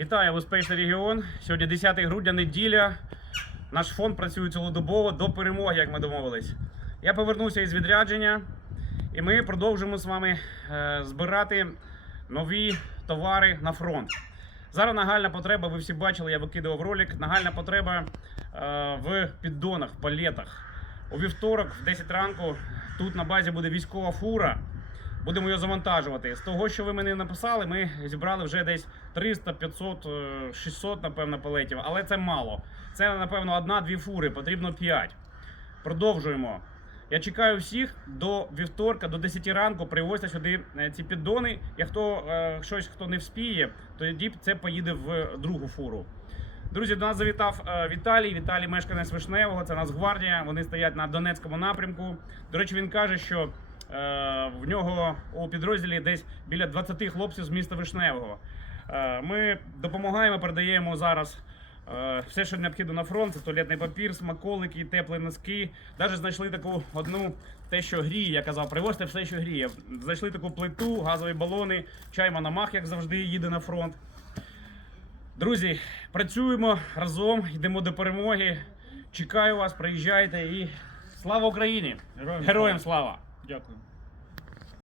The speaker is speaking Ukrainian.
Вітаю, безпечний регіон. Сьогодні 10 грудня, неділя. Наш фонд працює цілодобово до перемоги, як ми домовились. Я повернувся із відрядження, і ми продовжуємо з вами е, збирати нові товари на фронт. Зараз нагальна потреба, ви всі бачили, я викидував ролик. Нагальна потреба е, в піддонах, палетах. У вівторок, в 10 ранку, тут на базі буде військова фура. Будемо його завантажувати. З того, що ви мені написали, ми зібрали вже десь 300, 500, е, 600, напевно, палетів, але це мало. Це, напевно, одна-дві фури, потрібно 5. Продовжуємо. Я чекаю всіх до вівторка, до 10 ранку. Привозьте сюди е, ці піддони. І хто е, щось хто не вспіє, тоді це поїде в другу фуру. Друзі, до нас завітав е, Віталій. Віталій мешканець Вишневого. Це Нацгвардія. Вони стоять на Донецькому напрямку. До речі, він каже, що в нього у підрозділі десь біля 20 хлопців з міста Вишневого. Е, ми допомагаємо, передаємо зараз. е, Все, що необхідно на фронт, це туалетний папір, смаколики, теплі носки. Навіть знайшли таку одну, те, що гріє, я казав, привозьте все, що гріє. Знайшли таку плиту, газові балони, чай Мономах, як завжди, їде на фронт. Друзі, працюємо разом, йдемо до перемоги. Чекаю вас, приїжджайте і слава Україні! Героям слава! Дякую.